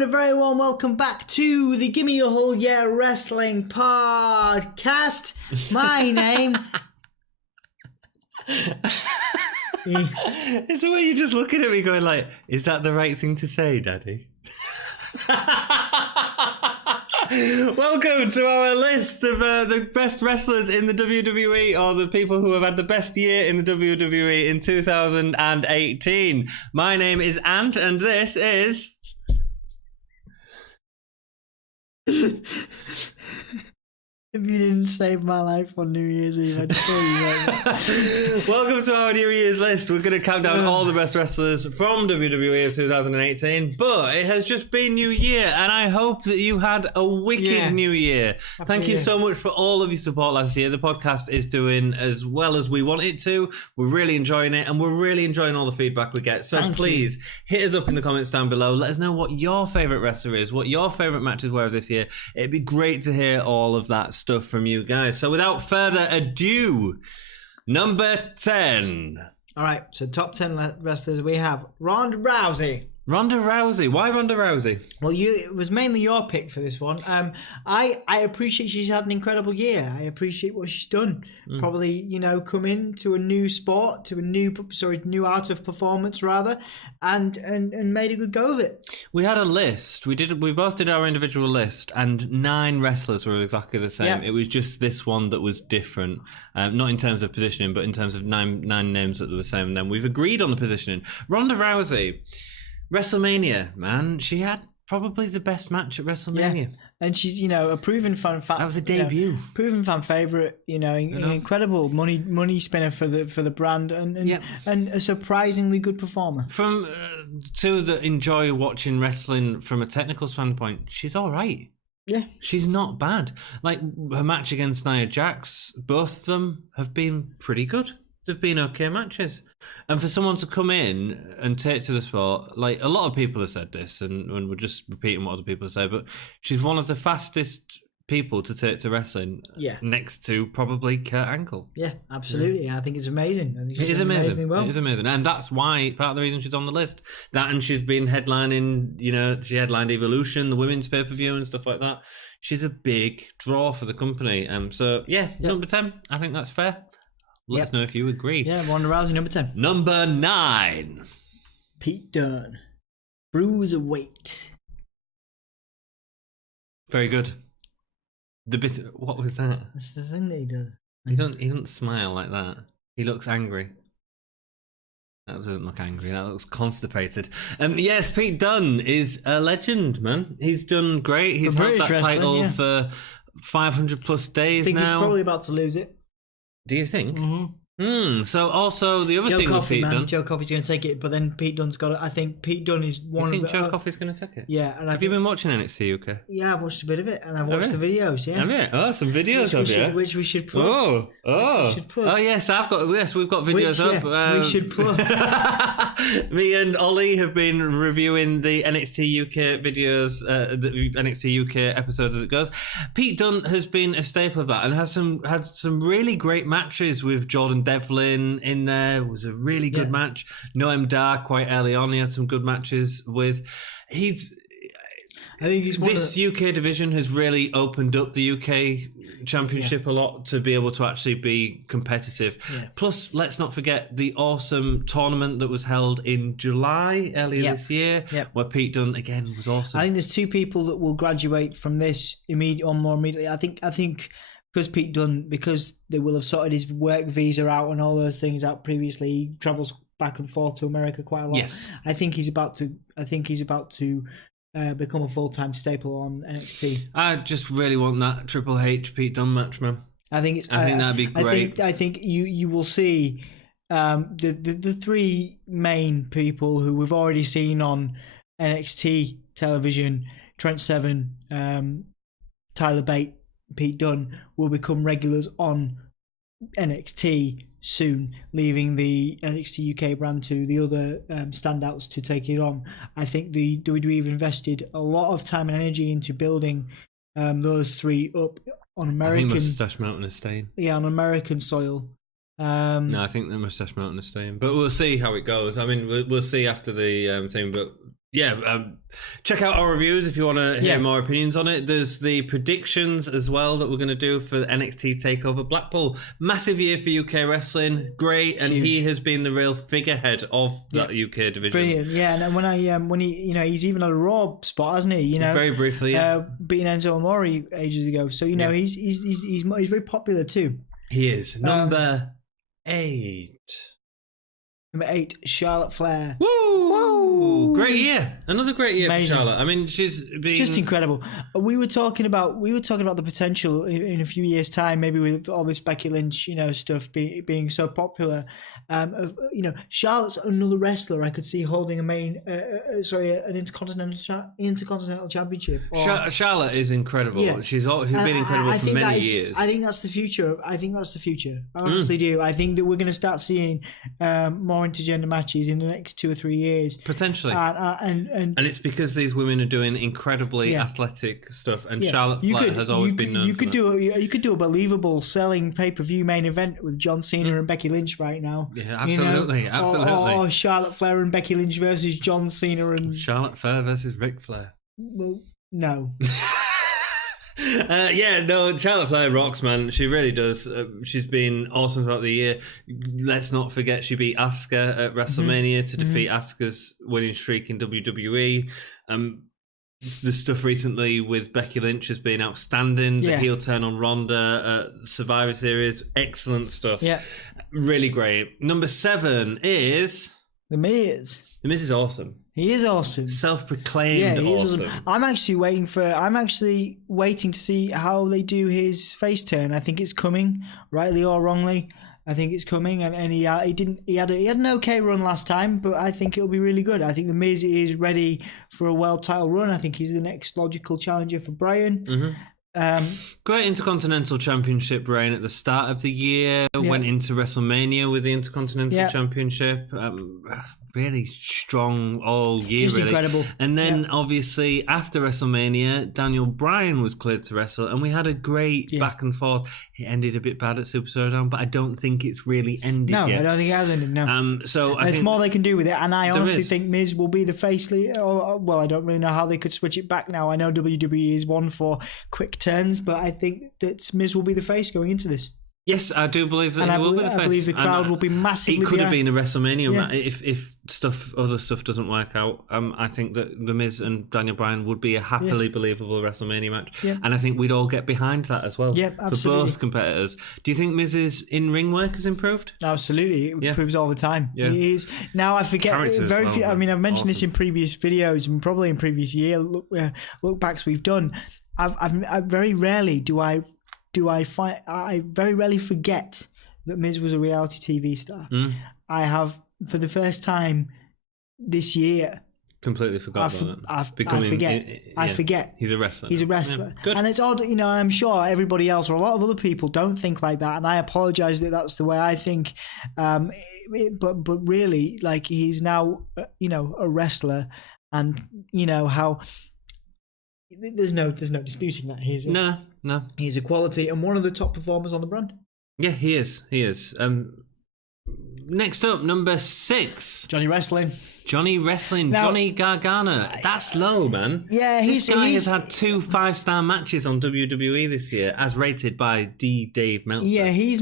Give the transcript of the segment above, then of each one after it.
and a very warm welcome back to the Gimme Your Whole Year Wrestling Podcast. My name... It's the way you're just looking at me going like, is that the right thing to say, Daddy? Welcome to our list of the best wrestlers in the WWE, or the people who have had the best year in the WWE in 2018. My name is Ant, and this is... If you didn't save my life on New Year's Eve, I'd kill you. Welcome to our New Year's list. We're going to count down all the best wrestlers from WWE of 2018, but it has just been New Year, and I hope that you had a wicked New Year. Thank you so much for all of your support last year. The podcast is doing as well as we want it to. We're really enjoying it, and we're really enjoying all the feedback we get. So please hit us up in the comments down below. Let us know what your favourite wrestler is, what your favourite matches were this year. It'd be great to hear all of that stuff from you guys. So without further ado, number 10. All right, so top 10 wrestlers, we have Ronda Rousey. Ronda Rousey. Why Ronda Rousey? Well, it was mainly your pick for this one. I appreciate she's had an incredible year. I appreciate what she's done. Probably, come into a new sport, to a new art of performance rather, and made a good go of it. We had a list. We both did our individual list, and 9 wrestlers were exactly the same. Yeah. It was just this one that was different, not in terms of positioning, but in terms of nine names that were the same. And then we've agreed on the positioning. Ronda Rousey. WrestleMania, man. She had probably the best match at WrestleMania. Yeah. And she's, a proven fan. That was a debut. Proven fan favorite. An incredible money spinner for the brand, and a surprisingly good performer. From to that enjoy watching wrestling from a technical standpoint, she's all right. Yeah, she's not bad. Like her match against Nia Jax, both of them have been pretty good. They've been okay matches. And for someone to come in and take to the sport, like a lot of people have said this, and we're just repeating what other people say, but she's one of the fastest people to take to wrestling. Yeah. Next to probably Kurt Angle. Yeah, absolutely. Yeah. I think it's amazing. It is amazing. Well. It is amazing. And that's why, part of the reason she's on the list. That, and she's been headlining, she headlined Evolution, the women's pay-per-view and stuff like that. She's a big draw for the company. Number 10. I think that's fair. Let us know if you agree. Yeah, Ronda Rousey, number 10. Number 9. Pete Dunne. Bruiserweight. Very good. What was that? That's the thing that he does. He doesn't smile like that. He looks angry. That doesn't look angry. That looks constipated. Yes, Pete Dunne is a legend, man. He's done great. He's held that title for 500 plus days now. I think he's probably about to lose it. Do you think? Mm-hmm. So also the other thing with Pete Dunne, Joe Coffey's going to take it, but then Pete Dunne's got it. I think Pete Dunne is one of the... You think Joe Coffey's going to take it? Yeah. And have you been watching NXT UK? Yeah, I've watched a bit of it, and I've watched the videos, yeah. Have you? Oh, some videos of you. Which we should plug. Oh, yes, we've got videos up. We should plug. Me and Ollie have been reviewing the NXT UK videos, the NXT UK episode as it goes. Pete Dunne has been a staple of that, and had some really great matches with Jordan Devlin in there. It was a really good match. Noam Dar quite early on, he had some good matches with. I think this UK division has really opened up the UK championship a lot to be able to actually be competitive. Yeah. Plus, let's not forget the awesome tournament that was held in July earlier this year, where Pete Dunne again was awesome. I think there's 2 people that will graduate from this more immediately. I think because Pete Dunne, because they will have sorted his work visa out and all those things out previously, he travels back and forth to America quite a lot. Yes. I think he's about to become a full-time staple on NXT. I just really want that Triple H Pete Dunne match, man. I think that'd be great. I think you will see the 3 main people who we've already seen on NXT television: Trent Seven, Tyler Bate, Pete Dunne, will become regulars on NXT soon, leaving the NXT UK brand to the other standouts to take it on. I think the WWE have invested a lot of time and energy into building those 3 up on American... I think Mustache Mountain is staying. Yeah, on American soil. No, I think the Mustache Mountain is staying. But we'll see how it goes. I mean, we'll see after the thing, but check out our reviews if you want to hear more opinions on it. There's the predictions as well that we're going to do for NXT TakeOver Blackpool. Massive year for UK wrestling, great, and he has been the real figurehead of that UK division. Brilliant, yeah. And when he, he's even had a Raw spot, hasn't he? Very briefly, beating Enzo Amore ages ago. So he's very popular too. He is number 8. Number 8, Charlotte Flair. Woo! Great year. Another great year for Charlotte. I mean, she's been just incredible. We were talking about the potential in a few years' time, maybe with all this Becky Lynch, stuff being so popular. Charlotte's another wrestler I could see holding an intercontinental championship. Charlotte is incredible. Yeah. She's been incredible for many years. I think that's the future. I honestly do. I think that we're going to start seeing more intergender matches in the next 2 or 3 years. Potentially. And it's because these women are doing incredibly athletic stuff, and Charlotte Flair has always been known for that. You could do a believable selling pay-per-view main event with John Cena and Becky Lynch right now. Yeah, absolutely. Or Charlotte Flair and Becky Lynch versus John Cena and... Charlotte Flair versus Ric Flair. Well, no. Charlotte Flair rocks, man. She really does. She's been awesome throughout the year. Let's not forget she beat Asuka at WrestleMania to defeat Asuka's winning streak in WWE. The stuff recently with Becky Lynch has been outstanding. The heel turn on Ronda at Survivor Series, excellent stuff. Yeah, really great. Number 7 is The Miz. The Miz is awesome. He is awesome. Self-proclaimed awesome. I'm actually waiting to see how they do his face turn. I think it's coming, rightly or wrongly. I think it's coming, and he had an okay run last time, but I think it'll be really good. I think The Miz is ready for a world title run. I think he's the next logical challenger for Bryan. Great Intercontinental Championship reign at the start of the year. Went into WrestleMania with the Intercontinental Championship. Really strong all year, just really. Incredible. And then obviously after WrestleMania, Daniel Bryan was cleared to wrestle, and we had a great back and forth. It ended a bit bad at Super Showdown, but I don't think it's really ended yet. No, I don't think it has ended, no. So there's more they can do with it, and I honestly think Miz will be the face leader. Well, I don't really know how they could switch it back now. I know WWE is one for quick turns, but I think that Miz will be the face going into this. Yes, I do believe that he will be the face. I believe the crowd will be massively. It could have been a WrestleMania match if other stuff doesn't work out. I think that The Miz and Daniel Bryan would be a happily believable WrestleMania match, and I think we'd all get behind that as well. Yeah, absolutely. For both competitors. Do you think Miz's in-ring work has improved? Absolutely, it improves all the time. Yeah. He is now. I forget very few. I mean, I've mentioned this in previous videos and probably in previous look backs we've done. I very rarely I very rarely forget that Miz was a reality TV star. I have, for the first time this year, completely forgot about it. I forget. He's a wrestler. Yeah, good. And it's odd, I'm sure everybody else or a lot of other people don't think like that, and I apologize that that's the way I think. But really, like, he's now, a wrestler, and how. There's no disputing that no. He's a quality and one of the top performers on the brand. Yeah, he is. Next up, number 6, Johnny Wrestling. Now, Johnny Gargano. That's low, man. Yeah, this guy has had 2 5-star matches on WWE this year, as rated by Dave Meltzer. Yeah, he's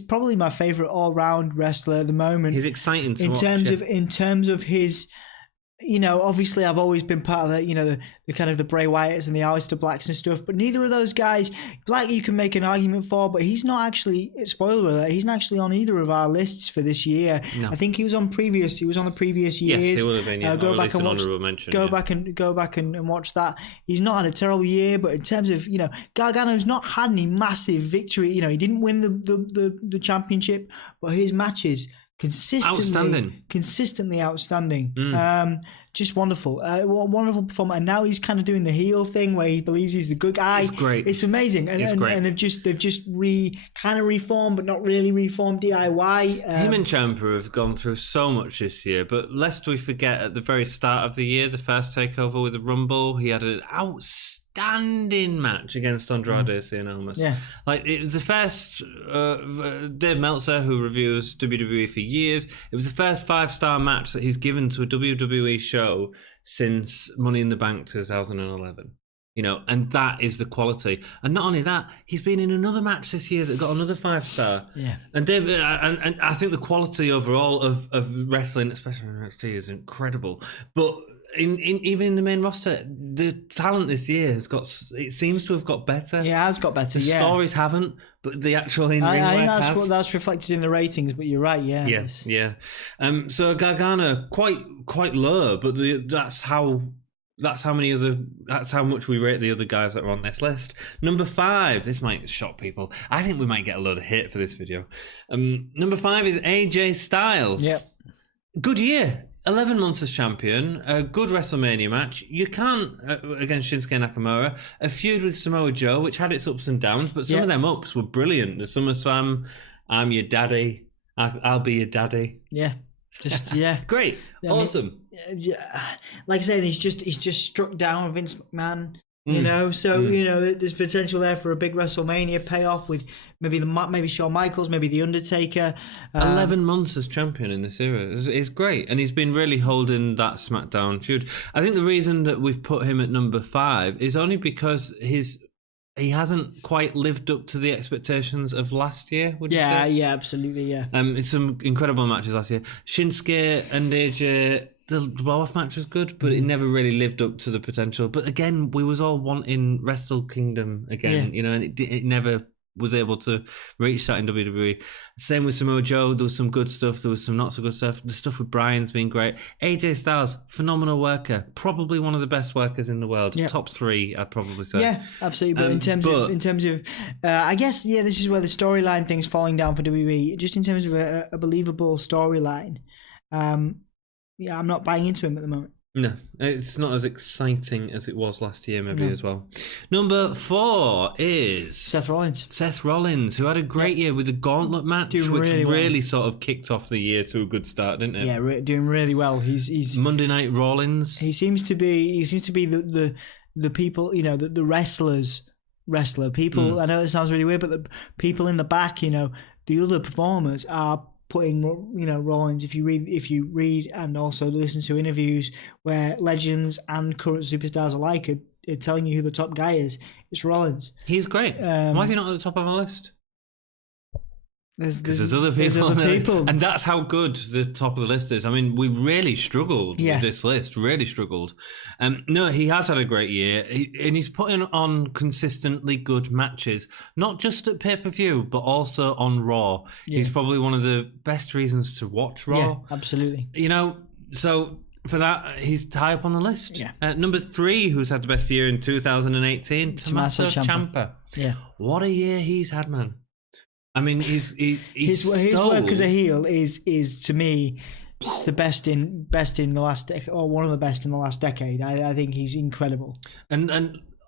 probably my favorite all-round wrestler at the moment. He's exciting to watch. In terms of his. Obviously I've always been part of the kind of the Bray Wyatts and the Aleister Blacks and stuff, but neither of those guys, Black you can make an argument for, but he's not actually, spoiler alert, he's not actually on either of our lists for this year. No. I think he was on the previous years. Yes, he would have been. Yeah. Go back and watch. Go back and watch that. He's not had a terrible year, but in terms of Gargano's not had any massive victory. He didn't win the championship, but his matches. Consistently outstanding. Just wonderful. Wonderful performer. And now he's kind of doing the heel thing where he believes he's the good guy. It's great. It's amazing. And they've just kind of reformed, but not really reformed DIY. Him and Ciampa have gone through so much this year, but lest we forget, at the very start of the year, the first takeover with the Rumble, he had an outstanding match against Andrade Cien Almas. Yeah. Like, it was the first, Dave Meltzer, who reviews WWE for years, it was the first 5-star match that he's given to a WWE show show since Money in the Bank 2011. And that is the quality. And not only that, he's been in another match this year that got another 5-star. Yeah. And David, and I think the quality overall of wrestling, especially in NXT, is incredible. But even in the main roster, the talent this year it seems to have got better. Yeah, it has got better. The stories haven't, but the actual in-ring I think has. that's reflected in the ratings. But you're right. Yeah. Yeah. So Gargano quite low, but that's how much we rate the other guys that are on this list. Number 5, this might shock people. I think we might get a load of hate for this video. Number 5 is AJ Styles. Yep. Good year. 11 months as champion, a good WrestleMania match. You can't, against Shinsuke Nakamura, a feud with Samoa Joe, which had its ups and downs, but some of them ups were brilliant. The SummerSlam, I'm your daddy, I'll be your daddy. Yeah. Great. Awesome. Like I said, he's just struck down with Vince McMahon. There's potential there for a big WrestleMania payoff with maybe Shawn Michaels, maybe The Undertaker. 11 months as champion in this era is great, and he's been really holding that SmackDown feud. I think the reason that we've put him at number 5 is only because he hasn't quite lived up to the expectations of last year. Would you say? Yeah, absolutely, yeah. It's some incredible matches last year. Shinsuke and AJ. The blow-off match was good, but it never really lived up to the potential. But again, we was all wanting Wrestle Kingdom again, and it never was able to reach that in WWE. Same with Samoa Joe. There was some good stuff. There was some not so good stuff. The stuff with Bryan's been great. AJ Styles, phenomenal worker. Probably one of the best workers in the world. Yep. Top 3, I'd probably say. Yeah, absolutely. But in terms of, I guess, this is where the storyline thing's falling down for WWE. Just in terms of a believable storyline. I'm not buying into him at the moment. No, it's not as exciting as it was last year, maybe, as well. Number 4 is Seth Rollins. Seth Rollins, who had a great year with the Gauntlet match, which really sort of kicked off the year to a good start, didn't it? Yeah, doing really well. He's Monday Night Rollins. He seems to be the people, the wrestler people. I know it sounds really weird, but the people in the back, the other performers are putting, Rollins. If you read and also listen to interviews where legends and current superstars alike are telling you who the top guy is, it's Rollins. He's great. Why is he not at the top of our list? Because there's other people, and that's how good the top of the list is. I mean, we really struggled with this list. Really struggled. No, he has had a great year, and he's putting on consistently good matches, not just at pay-per-view, but also on Raw. Yeah. He's probably one of the best reasons to watch Raw. Yeah, absolutely. So for that, he's high up on the list. Yeah. Number 3, who's had the best year in 2018, Tommaso Ciampa. Yeah. What a year he's had, man. I mean, his work as a heel is to me the best in the last or one of the best in the last decade. I think he's incredible and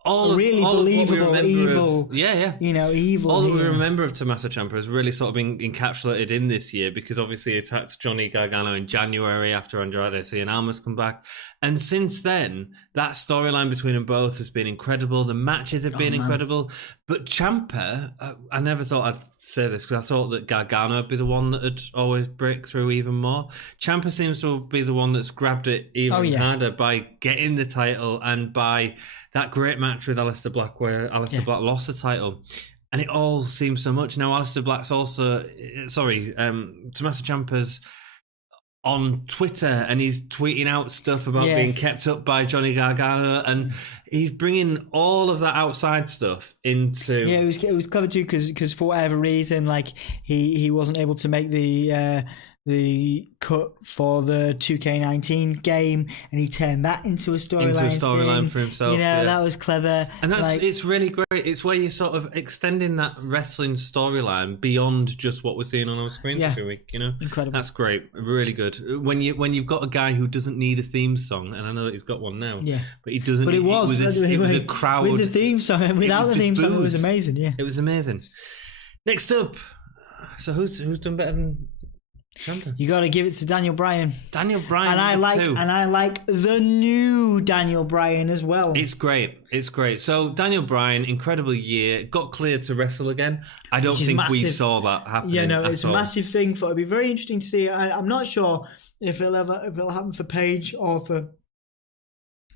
really believable evil. Evil. All that we remember of Tommaso Ciampa has really sort of been encapsulated in this year, because obviously he attacked Johnny Gargano in January after Andrade Cien Almas come back, and since then that storyline between them both has been incredible. The matches have been incredible. But Ciampa, I never thought I'd say this, because I thought that Gargano would be the one that would always break through even more. Ciampa seems to be the one that's grabbed it even harder by getting the title, and by that great match with Aleister Black where Aleister Black lost the title. And it all seems so much. Now Aleister Black's also, Tommaso Ciampa's on Twitter, and he's tweeting out stuff about being kept up by Johnny Gargano, and he's bringing all of that outside stuff into... Yeah, it was clever too, because for whatever reason, like he wasn't able to make the cut for the 2K19 game, and he turned that into a storyline for himself. That was clever, and it's really great. It's where you're sort of extending that wrestling storyline beyond just what we're seeing on our screens every week. Incredible. That's great, really good. When you've got a guy who doesn't need a theme song, and I know that he's got one now, but he doesn't. But it was a crowd with the theme song, and without the theme song, it was amazing. Yeah, it was amazing. Next up, so who's done better than Ciampa? You got to give it to Daniel Bryan. Daniel Bryan, and I like the new Daniel Bryan as well. It's great. So Daniel Bryan, incredible year, got cleared to wrestle again. I don't think we saw that happen. Yeah, no, it's a massive thing. It'll be very interesting to see. I'm not sure if it'll happen for Paige or for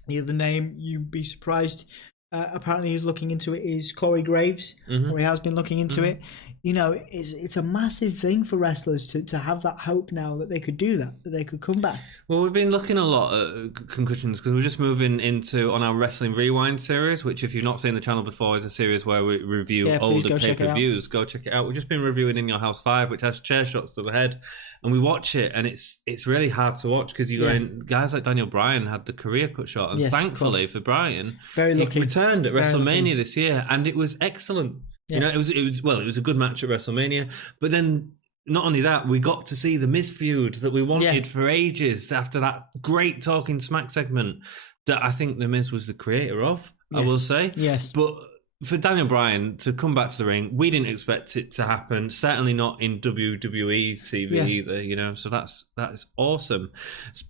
The other name, you'd be surprised, apparently he's looking into it, is Corey Graves, or he has been looking into it. You know, it's a massive thing for wrestlers to have that hope now that they could do that they could come back. Well, we've been looking a lot at concussions because we're just moving into on our Wrestling Rewind series, which if you've not seen the channel before is a series where we review older pay-per-views. Go check it out. We've just been reviewing In Your House 5, which has chair shots to the head, and we watch it, and it's really hard to watch because you go in, guys like Daniel Bryan had the career cut shot, and thankfully for Bryan, he returned at WrestleMania this year, and it was excellent. You know, it was a good match at WrestleMania, but then not only that, we got to see the Miz feud that we wanted for ages after that great Talking Smack segment that I think the Miz was the creator of. I will say, but for Daniel Bryan to come back to the ring, we didn't expect it to happen. Certainly not in WWE TV either, you know. So that is awesome.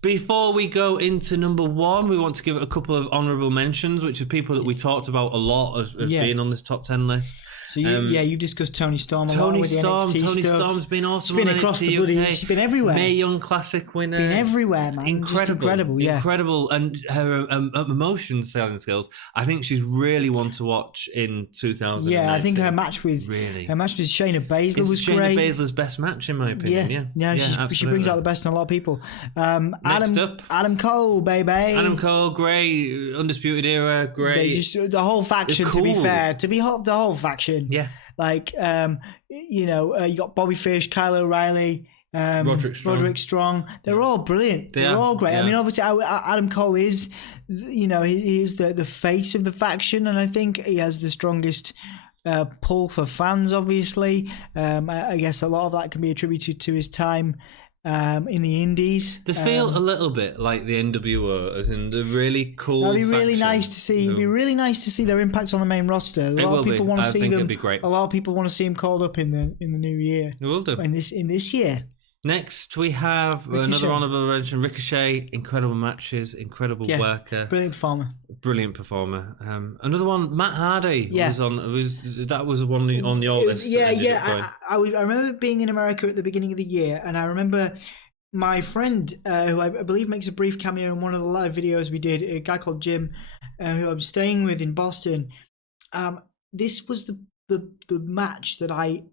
Before we go into number one, we want to give it a couple of honourable mentions, which are people that we talked about a lot as being on this top 10 list. So you discussed Toni Storm a lot with the NXT Toni stuff. Storm's been awesome. She's been across the bloody. She's been everywhere. Mae Young Classic winner. Been everywhere, man. Incredible, incredible, and her emotion selling skills. I think she's really one to watch in 2000. Yeah, I think her match with Shayna Baszler was Shayna great. Baszler's best match in my opinion. She brings out the best in a lot of people. Next up, Adam Cole, baby. Adam Cole, great, Undisputed Era, great. Just the whole faction. Cool. To be fair, the whole faction. Yeah. Like, you got Bobby Fish, Kyle O'Reilly, Roderick Strong. They're all brilliant. They're all great. Yeah. I mean, obviously, Adam Cole is, he is the face of the faction, and I think he has the strongest pull for fans, obviously. I guess a lot of that can be attributed to his time in the indies. They feel a little bit like the NWO, as in the really cool. That'd be really faction. Nice to see. It'd be really nice to see their impact on the main roster. A lot of people want to see them. It'd be great. A lot of people want to see him called up in the new year. It will do in this year. Next, we have another honourable mention, Ricochet. Incredible matches, incredible worker, brilliant performer. Another one, Matt Hardy was on. That was one on your list. I remember being in America at the beginning of the year, and I remember my friend, who I believe makes a brief cameo in one of the live videos we did, a guy called Jim, who I'm staying with in Boston. This was the match that I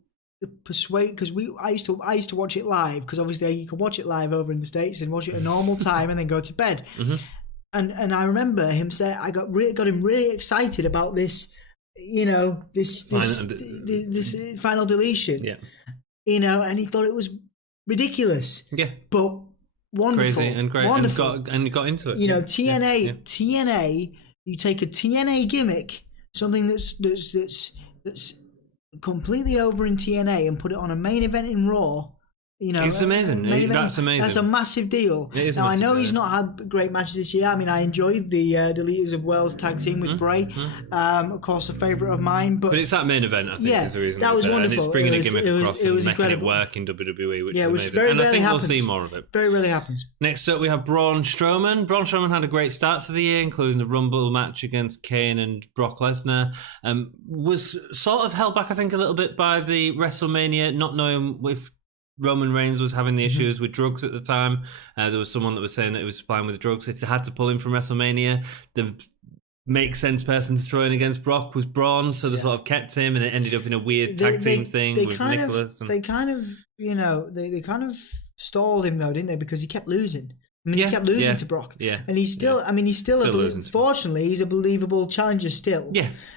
persuade, because I used to watch it live, because obviously you can watch it live over in the States and watch it at a normal time and then go to bed. And I remember him say, I got him really excited about this, this final deletion. And he thought it was ridiculous. But wonderful. Crazy and great. Wonderful. And got into it. TNA, you take a TNA gimmick, something that's completely over in TNA, and put it on a main event in Raw. It's amazing. That's amazing. That's a massive deal. It is. Now, I know he's not had great matches this year. I mean, I enjoyed the Leaders of Wales tag team with Bray. Of course, a favourite of mine. But it's that main event, I think, is the reason. That was wonderful. And it's bringing a gimmick across and making incredible. It work in WWE, which is amazing. Very and I think happens. we'll see more of it. Very rarely happens. Next up, we have Braun Strowman. Braun Strowman had a great start to the year, including the Rumble match against Kane and Brock Lesnar. Was sort of held back, I think, a little bit by the WrestleMania, not knowing if Roman Reigns was having the issues with drugs at the time. There was someone that was saying that he was supplying with drugs. If they had to pull him from WrestleMania, the make sense person to throw in against Brock was Braun, so they sort of kept him, and it ended up in a weird tag team thing with Nicholas. They kind of stalled him though, didn't they? Because he kept losing. I mean, he kept losing to Brock. And he's still, fortunately, he's a believable challenger still.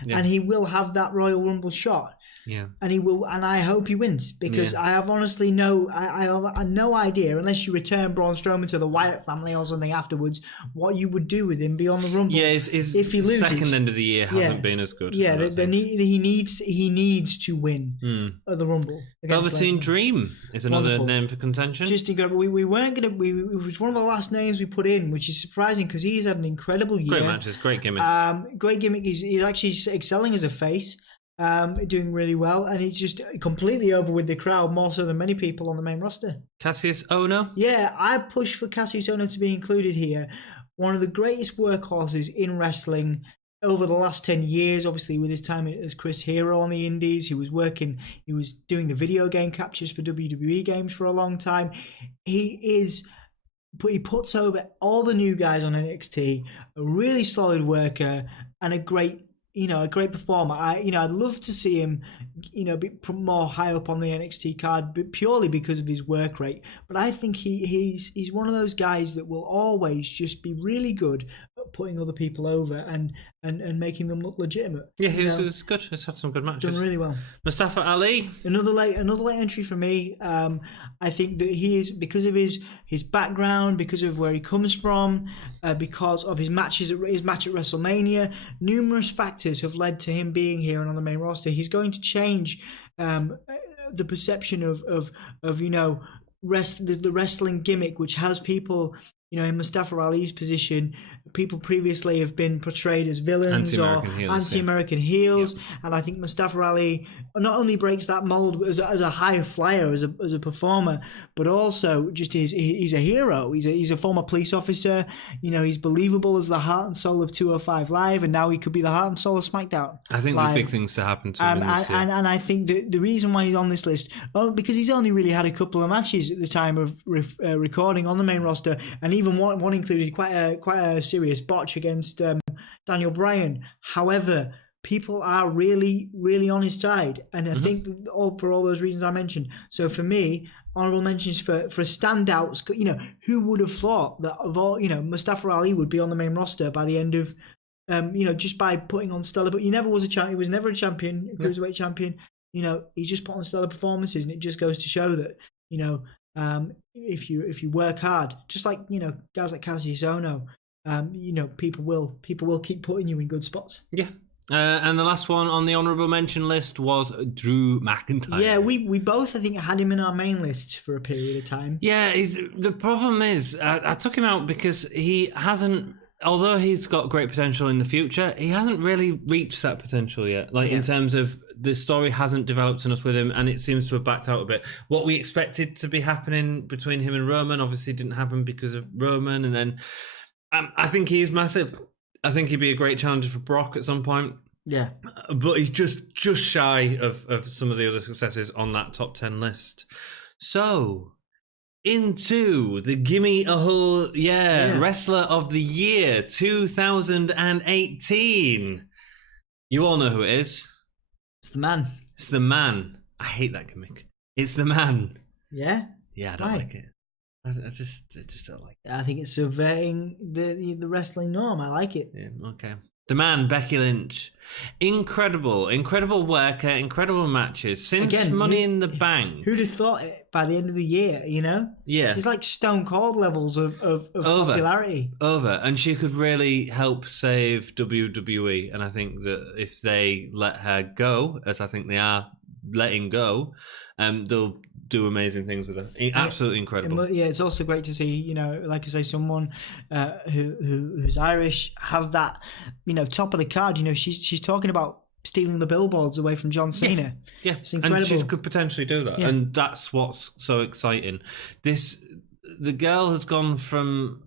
And he will have that Royal Rumble shot. And he will, and I hope he wins, because I have honestly I have no idea, unless you return Braun Strowman to the Wyatt family or something afterwards, what you would do with him beyond the Rumble. His if he loses, second end of the year hasn't been as good. He needs to win at the Rumble. Velveteen Dream is another name for contention. Just incredible. We weren't gonna. It was one of the last names we put in, which is surprising because he's had an incredible year. Great matches, great gimmick. Great gimmick. He's actually excelling as a face. Doing really well, and he's just completely over with the crowd, more so than many people on the main roster. Cassius Ohno? Yeah, I push for Cassius Ohno to be included here. One of the greatest workhorses in wrestling over the last 10 years, obviously with his time as Chris Hero on the indies. He was doing the video game captures for WWE games for a long time. He is but he puts over all the new guys on NXT, a really solid worker and a great performer. I'd love to see him, be more high up on the NXT card, but purely because of his work rate. But I think he's one of those guys that will always just be really good at putting other people over and making them look legitimate. Yeah, he's good. He's had some good matches. Done really well. Mustafa Ali, another late entry for me. I think that he is, because of his background, because of where he comes from, because of his match at WrestleMania. Numerous factors have led to him being here and on the main roster. He's going to change the perception of the wrestling gimmick, which has people, in Mustafa Ali's position, people previously have been portrayed as villains or anti-American heels. Yep. And I think Mustafa Ali not only breaks that mold as a high flyer, as a performer, but also just he's a hero. He's a former police officer. He's believable as the heart and soul of 205 Live, and now he could be the heart and soul of SmackDown. I think Live. There's big things to happen to him this year. And I think the reason why he's on this list, because he's only really had a couple of matches at the time of recording on the main roster, and even one included quite a serious botch against Daniel Bryan. However, people are really, really on his side, and I think for all those reasons I mentioned. So for me, honorable mentions for standouts. Who would have thought that of all, Mustafa Ali would be on the main roster by the end of, just by putting on stellar. But he never was a champion. He was never a champion, a cruiserweight champion. He just put on stellar performances, and it just goes to show that if you work hard, just like guys like Cassius Ohno, people will keep putting you in good spots. Yeah. And the last one on the honourable mention list was Drew McIntyre. Yeah, we both, I think, had him in our main list for a period of time. Yeah, the problem is, I took him out because he hasn't, although he's got great potential in the future, he hasn't really reached that potential yet. In terms of the story hasn't developed enough with him, and it seems to have backed out a bit. What we expected to be happening between him and Roman obviously didn't happen because of Roman, and then I think he's massive. I think he'd be a great challenger for Brock at some point. Yeah. But he's just shy of some of the other successes on that top 10 list. So, into the Gimme a Whole Wrestler of the Year 2018. You all know who it is. It's the man. It's the man. I hate that gimmick. It's the man. Yeah? Yeah, I don't like it. I just don't like it. I think it's subverting the wrestling norm. I like it. Yeah, okay. The man, Becky Lynch. Incredible worker, incredible matches. Since Money in the Bank. Who'd have thought it by the end of the year, Yeah. It's like Stone Cold levels of popularity. And she could really help save WWE. And I think that if they let her go, as I think they are letting go, they'll do amazing things with her. Absolutely incredible. Yeah, it's also great to see, like I say, someone who's Irish have that, top of the card. She's talking about stealing the billboards away from John Cena. Yeah. It's incredible. And she could potentially do that. Yeah. And that's what's so exciting. The girl has gone from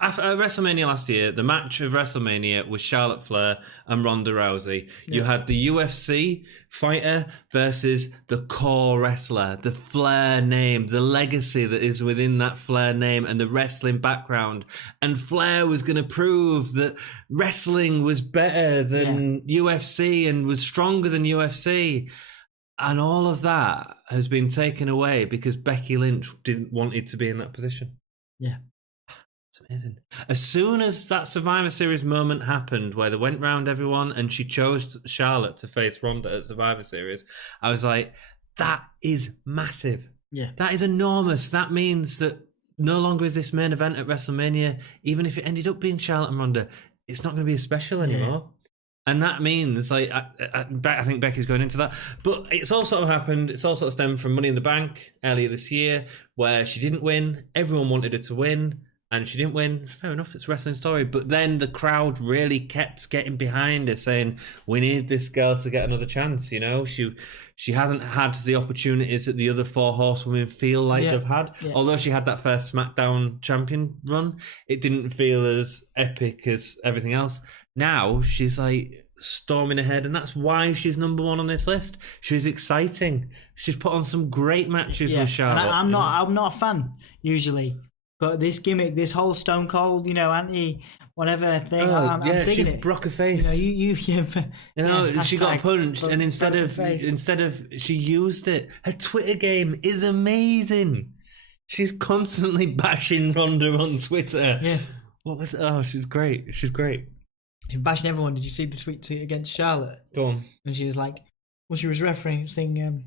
after WrestleMania last year, the match of WrestleMania was Charlotte Flair and Ronda Rousey. Yeah. You had the UFC fighter versus the core wrestler, the Flair name, the legacy that is within that Flair name and the wrestling background. And Flair was going to prove that wrestling was better than UFC and was stronger than UFC. And all of that has been taken away because Becky Lynch didn't want it to be in that position. Yeah. It's amazing. As soon as that Survivor Series moment happened where they went round everyone and she chose Charlotte to face Ronda at Survivor Series, I was like, that is massive. Yeah. That is enormous. That means that no longer is this main event at WrestleMania, even if it ended up being Charlotte and Ronda, it's not going to be as special anymore. Yeah. And that means, I think Becky's going into that. But it's all sort of happened. It's all sort of stemmed from Money in the Bank earlier this year, where she didn't win. Everyone wanted her to win, and she didn't win. Fair enough, it's a wrestling story. But then the crowd really kept getting behind her, saying, we need this girl to get another chance, She hasn't had the opportunities that the other four horsewomen feel like they've had. Yeah. Although she had that first SmackDown champion run, it didn't feel as epic as everything else. Now she's like storming ahead, and that's why she's number one on this list. She's exciting. She's put on some great matches with Charlotte. And I'm not a fan usually, but this gimmick, this whole Stone Cold, anti whatever thing, I'm digging it. She broke her face. She got punched, and instead of she used it. Her Twitter game is amazing. She's constantly bashing Ronda on Twitter. Yeah. What was? Oh, she's great. She's great. She's bashing everyone. Did you see the tweet against Charlotte? Go on. And she was like, she was referencing.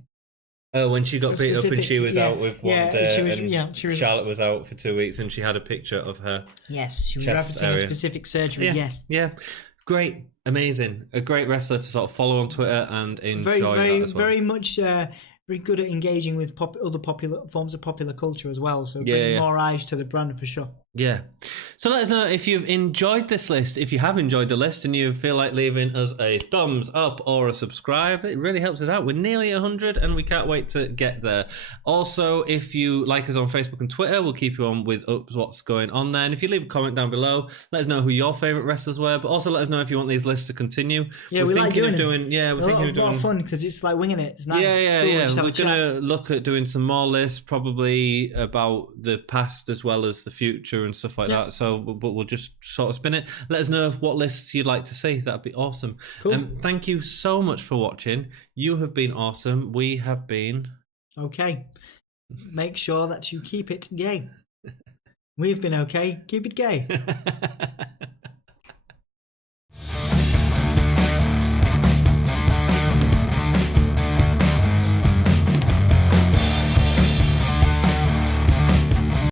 When she got beat up and she was out with Wanda, she was, Charlotte was out for 2 weeks, and she had a picture of her. Yes, she was referencing a specific surgery. Yeah, yes, yeah, great, amazing, a great wrestler to sort of follow on Twitter and enjoy that as well. Very much, very good at engaging with other popular forms of popular culture as well. So bringing more eyes to the brand for sure. Yeah. So let us know if you've enjoyed this list. If you have enjoyed the list and you feel like leaving us a thumbs up or a subscribe, it really helps us out. We're nearly 100 and we can't wait to get there. Also, if you like us on Facebook and Twitter, we'll keep you on with what's going on there. And if you leave a comment down below, let us know who your favourite wrestlers were, but also let us know if you want these lists to continue. Yeah, we're thinking of doing a lot of fun because it's like winging it. It's nice. Yeah. We're going to look at doing some more lists, probably about the past as well as the future and stuff like that. So, but we'll just sort of spin it. Let us know what lists you'd like to see. That'd be awesome. Cool. Thank you so much for watching. You have been awesome. We have been okay. Make sure that you keep it gay. We've been okay. Keep it gay.